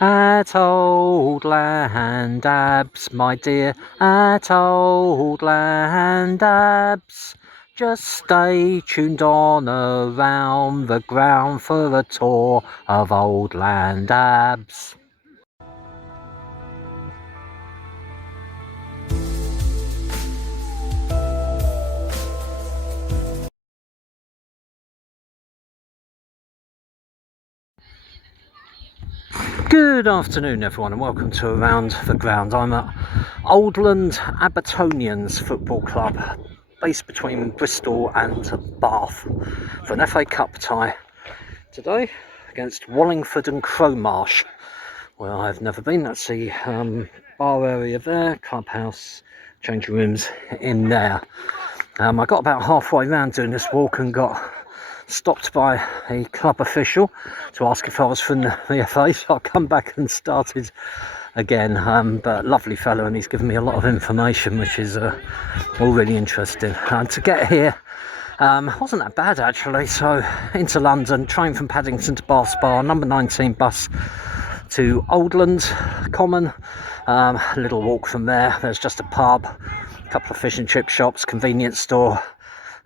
At Oldland Abs, my dear, at Oldland Abs. Just stay tuned on around the ground for a tour of Oldland Abs. Good afternoon everyone and welcome to Around the Ground. I'm at Oldland Abbotonians Football Club, based between Bristol and Bath, for an FA Cup tie today against Wallingford and Crowmarsh. Well, I've never been. That's the bar area there, clubhouse, changing rooms in there. I got about halfway round doing this walk and got stopped by a club official to ask if I was from the FA, so I come back and started again, but lovely fellow, and he's given me a lot of information which is all really interesting. To get here wasn't that bad actually. So into London, train from Paddington to Bath Spa, number 19 bus to Oldland Common, a little walk from there. There's just a pub, a couple of fish and chip shops, convenience store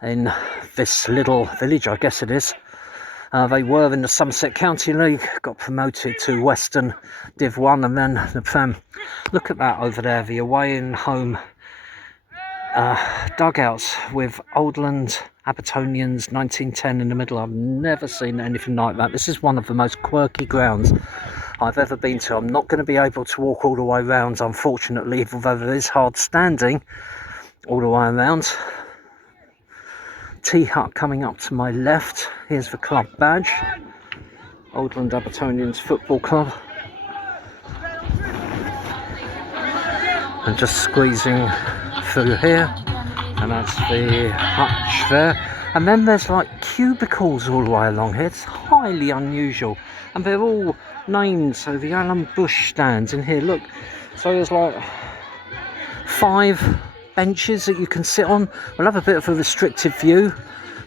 in this little village, I guess it is. They were in the Somerset County League, got promoted to Western Div 1, and then the look at that over there, the away and home dugouts with Oldland Abbotonians 1910 in the middle. I've never seen anything like that. This is one of the most quirky grounds I've ever been to. I'm not going to be able to walk all the way around, unfortunately, although there is hard standing all the way around. Tea hut coming up to my left. Here's the club badge, Oldland Abbotonians Football Club. And just squeezing through here, and that's the hutch there. And then there's like cubicles all the way along here. It's highly unusual, and they're all named. So the Alan Bush stands in here, look, so there's like 5 benches that you can sit on. We'll have a bit of a restricted view,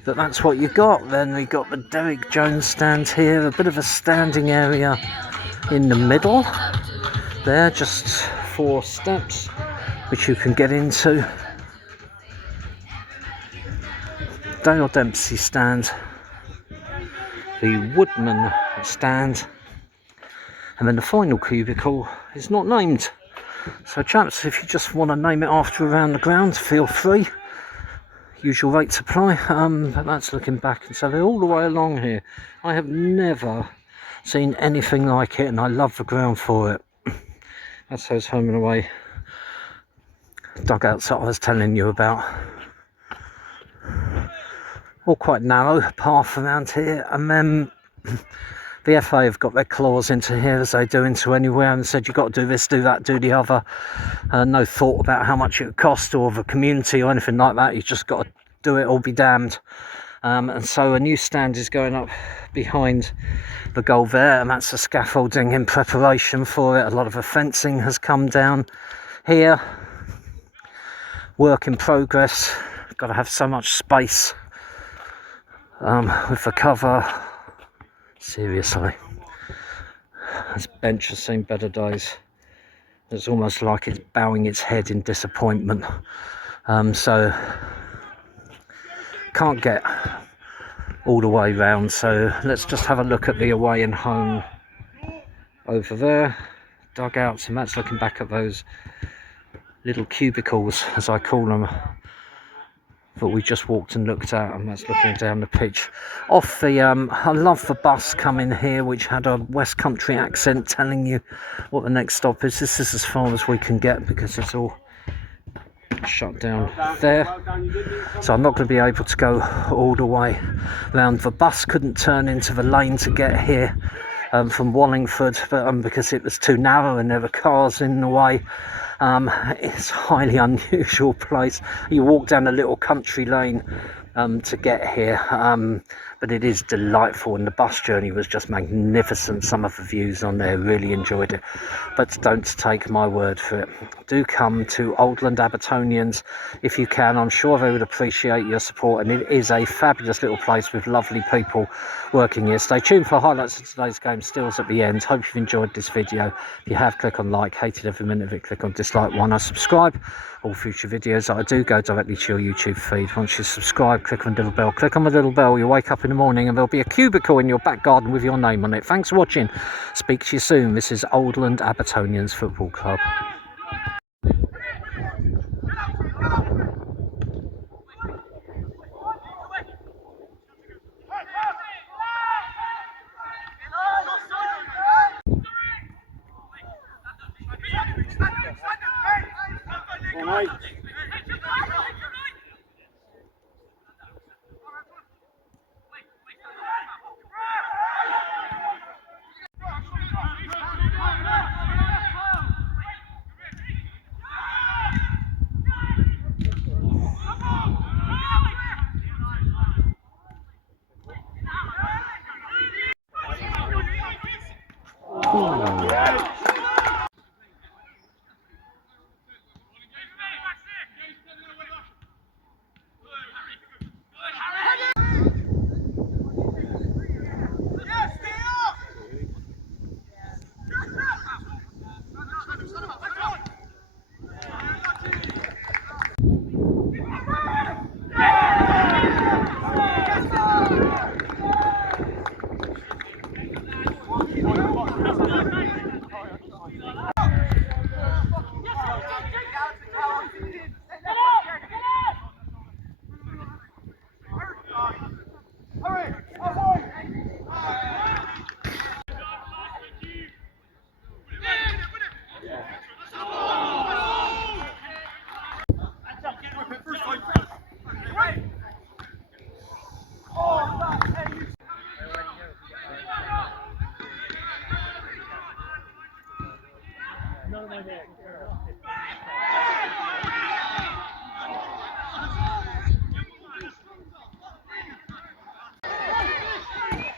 but that's what you got. Then we got the Derek Jones stand here, a bit of a standing area in the middle there, just 4 steps which you can get into. Dale Dempsey stand, the Woodman stand, and then the final cubicle is not named. So chaps, if you just want to name it after Around the Ground, feel free. Usual rates apply, but that's looking back. And so they're all the way along here. I have never seen anything like it, and I love the ground for it. That's those home and away dugouts that I was telling you about. All quite narrow path around here, and then the FA have got their claws into here, as they do into anywhere, and said you've got to do this, do that, do the other. No thought about how much it would cost or the community or anything like that. You've just got to do it or be damned. And so a new stand is going up behind the goal there, and that's the scaffolding in preparation for it. A lot of the fencing has come down here. Work in progress. Got to have so much space with the cover. Seriously, this bench has seen better days. It's almost like it's bowing its head in disappointment. So can't get all the way round. So let's just have a look at the away and home over there, dugouts, and that's looking back at those little cubicles, as I call them, that we just walked and looked at, and that's looking down the pitch. Off the, I love the bus coming here, which had a West Country accent telling you what the next stop is. This is as far as we can get because it's all shut down there. So I'm not going to be able to go all the way round. The bus couldn't turn into the lane to get here from Wallingford, but because it was too narrow and there were cars in the way. It's a highly unusual place. You walk down a little country lane to get here, but but it is delightful, and the bus journey was just magnificent. Some of the views on there, really enjoyed it, but don't take my word for it. Do come to Oldland Abbotonians if you can. I'm sure they would appreciate your support, and it is a fabulous little place with lovely people working here. Stay tuned for highlights of today's game, stills at the end. Hope you've enjoyed this video. If you have, click on like. Hated every minute of it, click on dislike. Why not subscribe? All future videos that I do go directly to your YouTube feed. Once you subscribe, click on the little bell. Click on the little bell. You wake up in the morning and there'll be a cubicle in your back garden with your name on it. Thanks for watching. Speak to you soon. This is Oldland Abbotonians Football Club.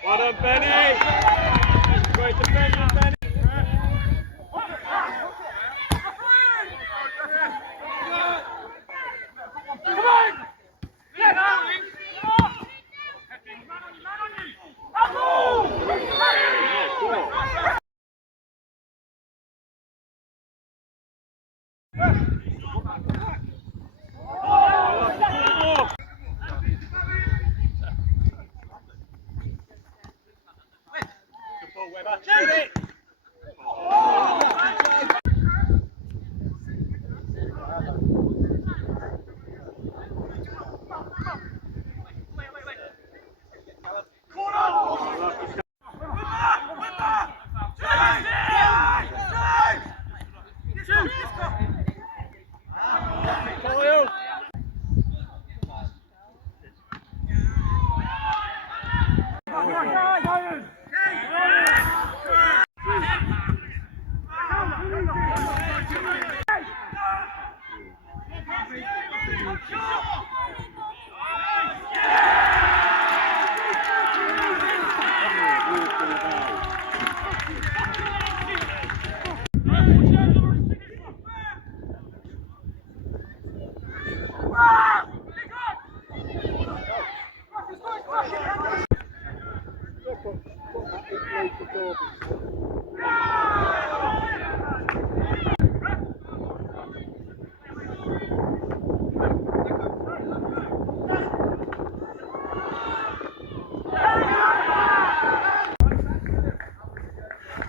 Well done, Benny! Great defending, Benny! Come on!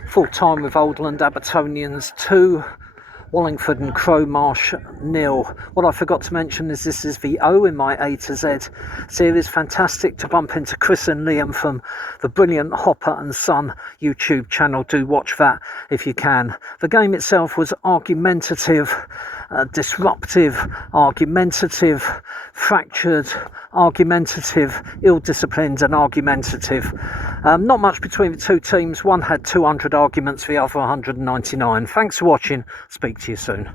Full time with Oldland Abbotonians 2, Wallingford and Crowmarsh 0. What I forgot to mention is this is the O in my A to Z series. Fantastic to bump into Chris and Liam from the brilliant Hopper and Son YouTube channel. Do watch that if you can. The game itself was argumentative, disruptive, argumentative, fractured, argumentative, ill-disciplined and argumentative. Not much between the two teams. One had 200 arguments, the other 199. Thanks for watching. Speak to you soon.